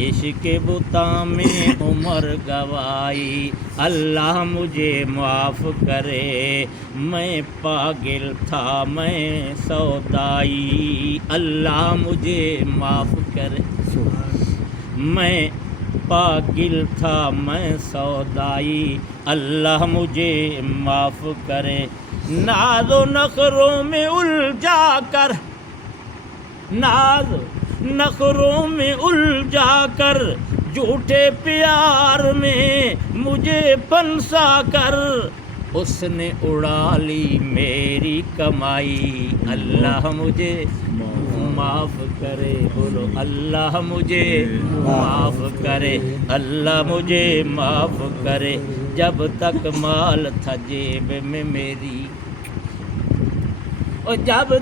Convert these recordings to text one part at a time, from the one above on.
عشق بتا میں عمر گوائی اللہ مجھے معاف کرے میں پاگل تھا میں سودائی اللہ مجھے معاف کرے میں پاگل تھا میں سودائی اللہ مجھے معاف کرے ناز و نخروں میں الجھا کر ناز نخروں میں الجھا کر جھوٹے پیار میں مجھے پنسا کر اس نے اڑا لی میری کمائی اللہ مجھے معاف کرے بولو اللہ مجھے معاف کرے اللہ مجھے معاف کرے جب تک مال تھا جیب میں میری اور جب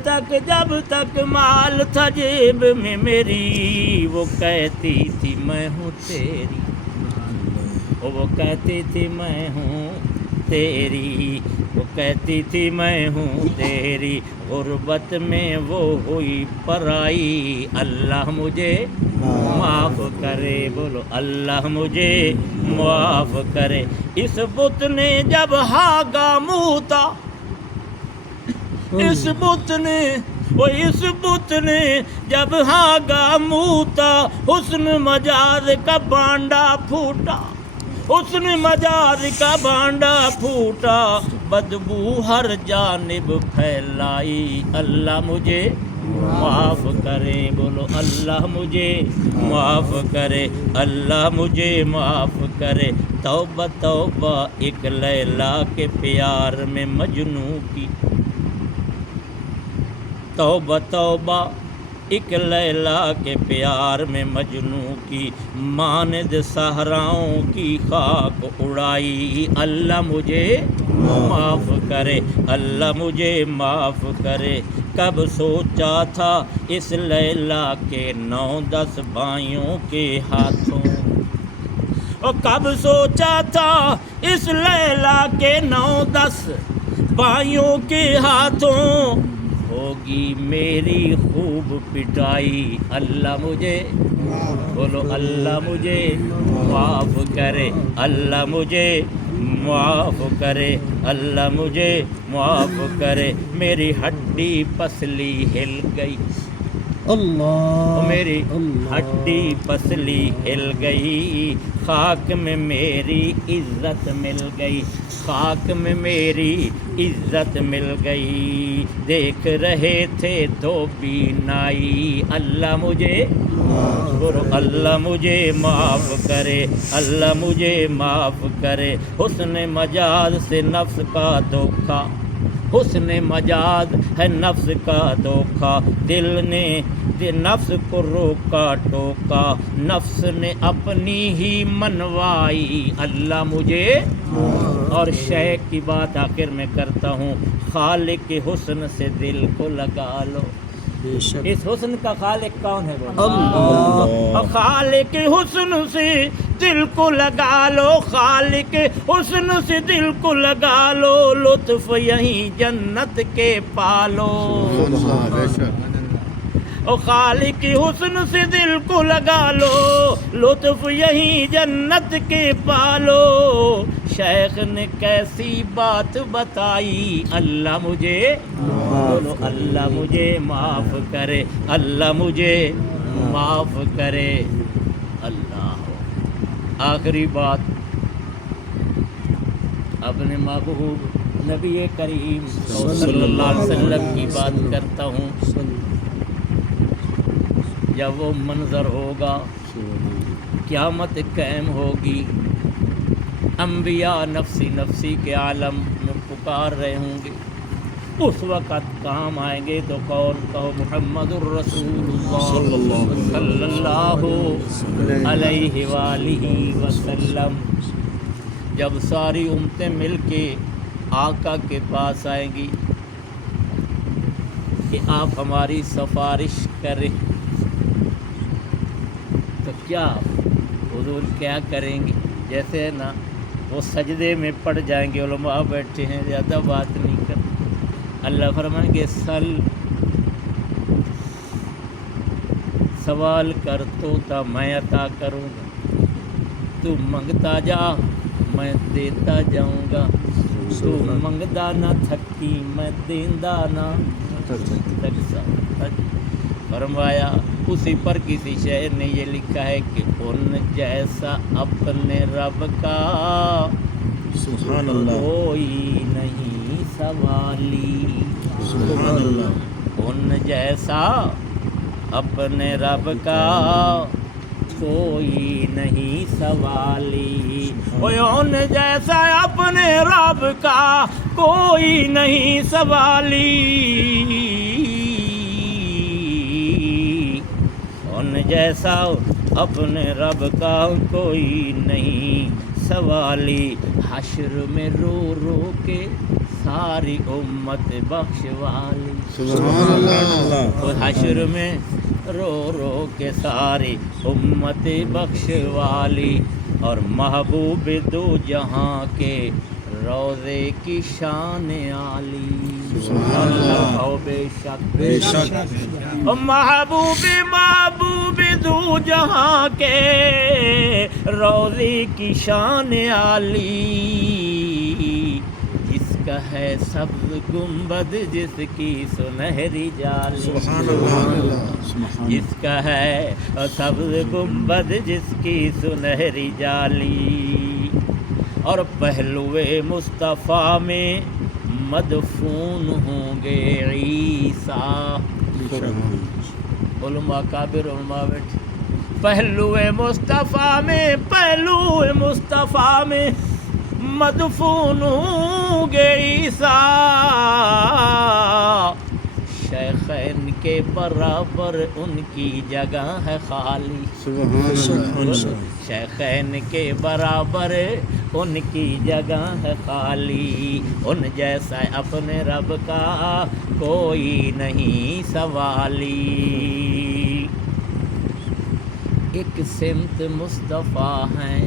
تک مال تھا جیب میں میری وہ کہتی تھی میں ہوں تیری وہ کہتی تھی میں ہوں تیری وہ کہتی تھی میں ہوں تیری غربت میں وہ ہوئی پرائی اللہ مجھے معاف کرے بولو اللہ مجھے معاف کرے اس بت نے جب ہاگا موتا اس بت نے جب ہاگا موتا حسن مجاز کا بانڈا پھوٹا حسن مجاز کا بانڈا پھوٹا بدبو ہر جانب پھیلائی اللہ مجھے معاف کرے بولو اللہ مجھے معاف کرے اللہ مجھے معاف کرے توبہ توبہ ایک لیلا کے پیار میں مجنوں کی توبہ توبہ ایک لیلا کے پیار میں مجنوں کی ماند صحراؤں کی خاک اڑائی اللہ مجھے معاف کرے اللہ مجھے معاف کرے کب سوچا تھا اس لیلا کے 9-10 بھائیوں کے ہاتھوں اور کب سوچا تھا اس لیلا کے 9-10 بھائیوں کے ہاتھوں ہوگی میری خوب پٹائی اللہ مجھے بولو اللہ مجھے معاف کرے اللہ مجھے معاف کرے اللہ مجھے معاف کرے میری ہڈی پسلی ہل گئی اللہ میری ہڈی پسلی ہل گئی خاک میں میری عزت مل گئی خاک میں میری عزت مل گئی دیکھ رہے تھے دھوبی نائی اللہ مجھے اللہ مجھے معاف کرے اللہ مجھے معاف کرے حسن مجاز سے نفس کا دھوکا حسن مجاز ہے نفس کا دھوکا دل نے نفس کو روکا ٹوکا نفس نے اپنی ہی منوائی اللہ مجھے اور شیخ کی بات آخر میں کرتا ہوں خالق کے حسن سے دل کو لگا لو اس حسن کا خالق کون ہے اللہ خالق حسن سے دل کو لگا لو خالق حسن سے دل کو لگا لو لطف یہیں جنت کے پالو خالق حسن سے دل کو لگا لو لطف یہیں جنت کے پالو شیخ نے کیسی بات بتائی اللہ مجھے بولو اللہ مجھے معاف کرے اللہ مجھے معاف کرے اللہ آخری بات اپنے محبوب نبی کریم صلی اللہ علیہ وسلم کی بات کرتا ہوں جب وہ منظر ہوگا قیامت قائم ہوگی انبیاء نفسی نفسی کے عالم میں پکار رہے ہوں گے اس وقت کام آئیں گے تو قول کہو محمد الرسول اللہ صلی اللہ علیہ وآلہ وسلم جب ساری امتیں مل کے آقا کے پاس آئیں گی کہ آپ ہماری سفارش کریں تو کیا حضور کیا کریں گے جیسے ہے نا وہ سجدے میں پڑ جائیں گے علماء بیٹھے ہیں زیادہ بات نہیں کرتے اللہ فرمائیں گے سوال کر توتا میں عطا کروں گا، تو منگتا جا میں دیتا جاؤں گا، تو منگدا نہ تھکی میں دیندا نہ تھکسا۔ فرمایا اسی پر کسی شاعر نے یہ لکھا ہے کہ ان جیسا اپنے رب کا سبحان اللہ، کوئی نہیں سوالی، سبحان اللہ، ان جیسا اپنے رب کا کوئی نہیں سوالی، ان جیسا اپنے رب کا کوئی نہیں سوالی، ان جیسا اپنے رب کا کوئی نہیں سوالی، حشر میں رو رو کے ساری امت بخشوالی، سبحان اللہ، تو حشر میں رو رو کے ساری امت بخشوالی، اور محبوب دو جہاں کے روضے کی شان عالی، سبحان اللہ، او بے شک بے شک محبوب دو جہاں کے روضے کی شان عالی، جس کا ہے سبز گنبد جس کی سنہری جالی، سبحان اللہ، جس کا ہے سبز گنبد جس کی سنہری جالی، اور پہلوے مصطفیٰ میں مدفون ہوں گے عیسیٰ، علماء کابر علماء بیٹھے، پہلوے مصطفیٰ میں مدفون ہوں گے عیسیٰ، شیخین کے برابر ان کی جگہ ہے خالی، شیخین کے برابر ان کی جگہ ہے خالی، ان جیسا اپنے رب کا کوئی نہیں سوالی، ایک سمت مصطفیٰ ہیں،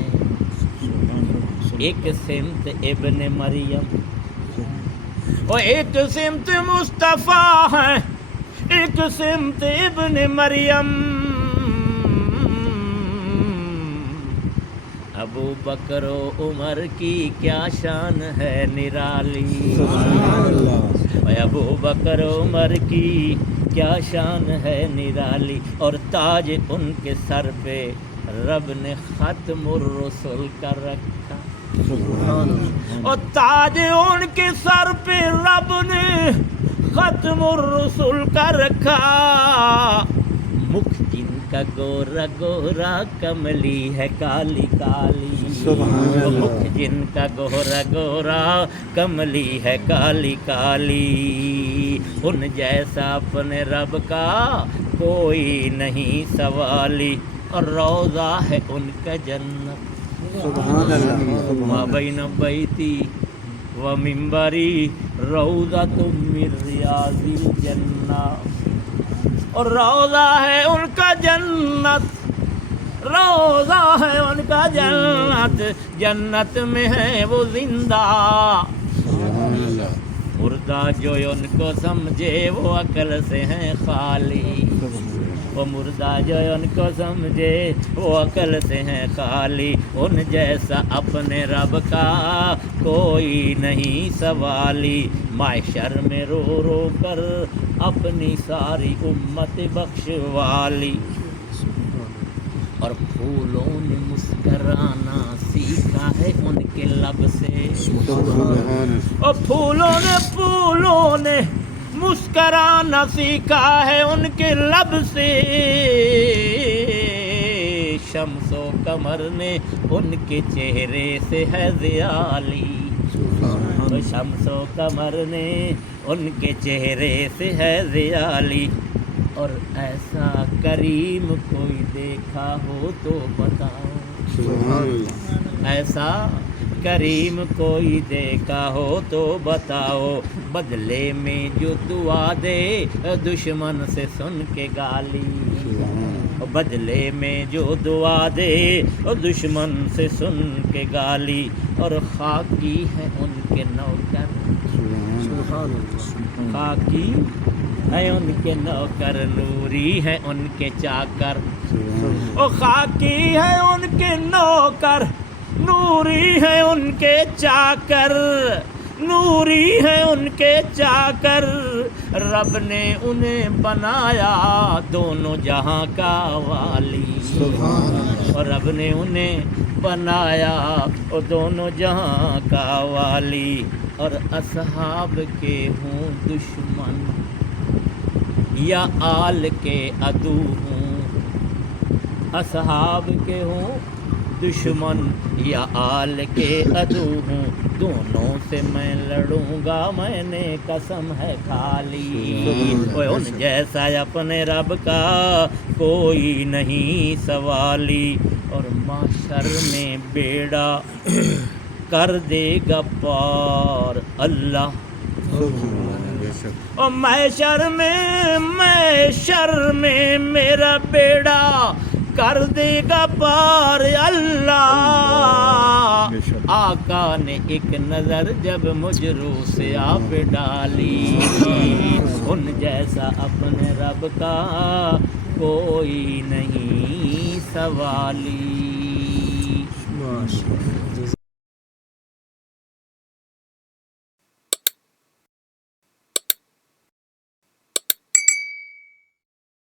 ایک سمت ابن مریم، اور ایک سمت مصطفیٰ ہیں، ایک سمت ابن مریم، ابو بکر و عمر کی کیا شان ہے نرالی، ابو بکر و عمر کی کیا شان ہے نرالی، اور تاج ان کے سر پہ رب نے ختم الرسل کا رکھا، اور تاج ان کے سر پہ رب نے ختم الرسل کا رکھا، مکھ جن کا گورا گورا کملی ہے کالی کالی، مکھ جن کا گورا گورا کملی ہے کالی کالی، ان جیسا اپنے رب کا کوئی نہیں سوالی، اور روضہ ہے ان کا جنت، ما بین بیتی و منبری روضۃ من ریاض الجنہ، اور روضہ ہے ان کا جنت، روضہ ہے ان کا جنت، جنت میں ہے وہ زندہ، مردہ جو ان کو سمجھے وہ عقل سے ہیں خالی، وہ مردہ جو ان کو سمجھے وہ عقل سے ہیں خالی، ان جیسا اپنے رب کا کوئی نہیں سوالی، معشر میں رو رو کر اپنی ساری امت بخشوالی، اور پھولوں نے مسکرانا سیکھا ہے ان کے لب سے، اور پھولوں نے مسکرانا سیکھا ہے ان کے لب سے، شمس و قمر نے ان کے چہرے سے ہے زیالی، شمس و قمر نے ان کے چہرے سے ہے زیالی، اور ایسا کریم کوئی دیکھا ہو تو بتاؤ، ایسا کریم کوئی دیکھا ہو تو بتاؤ، بدلے میں جو دعا دے دشمن سے سن کے گالی، بدلے میں جو دعا دے دشمن سے سن کے گالی، اور خاکی ہے ان کے نوکر، خاکی ہیں ان کے نوکر، نوری ہیں ان کے چاکر، او خاکی ہے ان کے نوکر، نوری ہے ان کے چاکر، نوری ہے ان کے چاکر، رب نے انہیں بنایا دونوں جہاں کا والی، سبحان اللہ، اور رب نے انہیں بنایا اور دونوں جہاں کا والی، اور اصحاب کے ہوں دشمن یا آل کے عدو ہوں، اصحاب کے ہوں دشمن یا آل کے عدو ہوں، دونوں سے میں لڑوں گا، میں نے قسم ہے کھالی، ان جیسا اپنے رب کا کوئی نہیں سوالی، اور معاشر میں بیڑا کر دے گا پار اللہ، اور محشر میں میرا بیڑا کر دے گا پار اللہ، آقا نے ایک نظر جب مجھ روح سے آپ ڈالی، ان جیسا اپنے رب کا کوئی نہیں سوالی۔